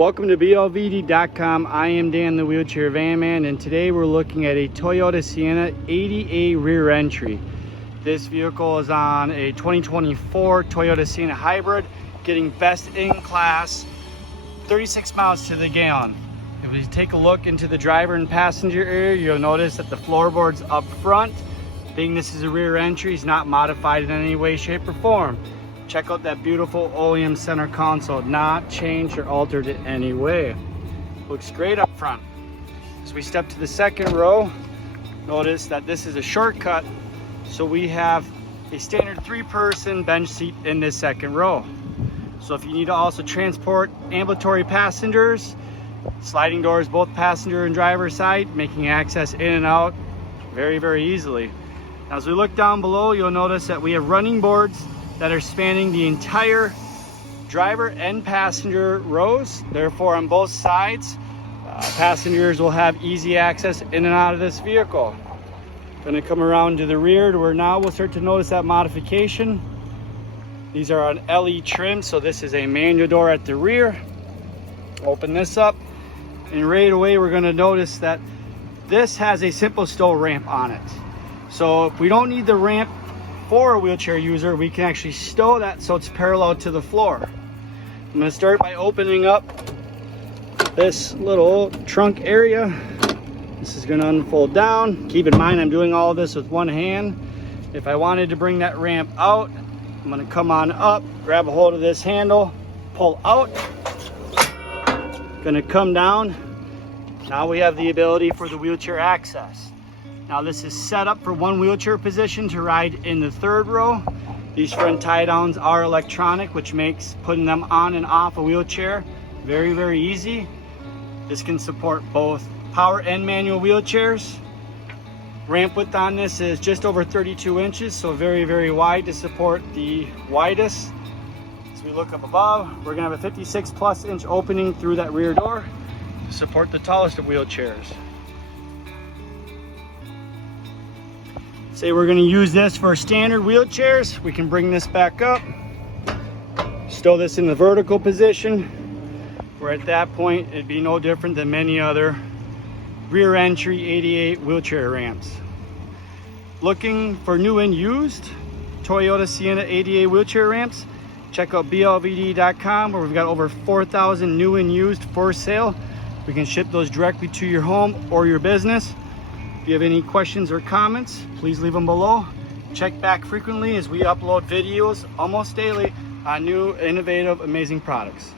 Welcome to blvd.com. I am Dan, the wheelchair van man, and today we're looking at a Toyota Sienna 80A rear entry. This vehicle is on a 2024 Toyota Sienna hybrid, getting best in class 36 miles to the gallon. If we take a look into the driver and passenger area, you'll notice that the floorboards up front, being this is a rear entry, is not modified in any way, shape, or form. Check out that beautiful OEM center console, not changed or altered in any way. Looks great up front. As we step to the second row, notice that this is a shortcut, so we have a standard 3-person bench seat in this second row. So if you need to also transport ambulatory passengers, sliding doors both passenger and driver side, making access in and out very, very easily. Now, as we look down below, you'll notice that we have running boards that are spanning the entire driver and passenger rows. Therefore, on both sides, passengers will have easy access in and out of this vehicle. Going to come around to the rear to where now we'll start to notice that modification. These are on LE trim, so this is a manual door at the rear. Open this up, and right away we're going to notice that this has a simple stow ramp on it. So if we don't need the ramp for a wheelchair user, we can actually stow that so it's parallel to the floor. I'm going to start by opening up this little trunk area. This is going to unfold down. Keep in mind, I'm doing all of this with one hand. If I wanted to bring that ramp out, I'm going to come on up, grab a hold of this handle, pull out. Going to come down. Now we have the ability for the wheelchair access. Now this is set up for one wheelchair position to ride in the third row. These front tie downs are electronic, which makes putting them on and off a wheelchair very, very easy. This can support both power and manual wheelchairs. Ramp width on this is just over 32 inches, so very, very wide to support the widest. As we look up above, we're gonna have a 56+ inch opening through that rear door to support the tallest of wheelchairs. Say we're going to use this for standard wheelchairs, we can bring this back up, stow this in the vertical position, where at that point it'd be no different than many other rear entry 88 wheelchair ramps. Looking for new and used Toyota Sienna 88 wheelchair ramps? Check out blvd.com, where we've got over 4,000 new and used for sale. We can ship those directly to your home or your business. If you have any questions or comments, please leave them below. Check back frequently as we upload videos almost daily on new, innovative, amazing products.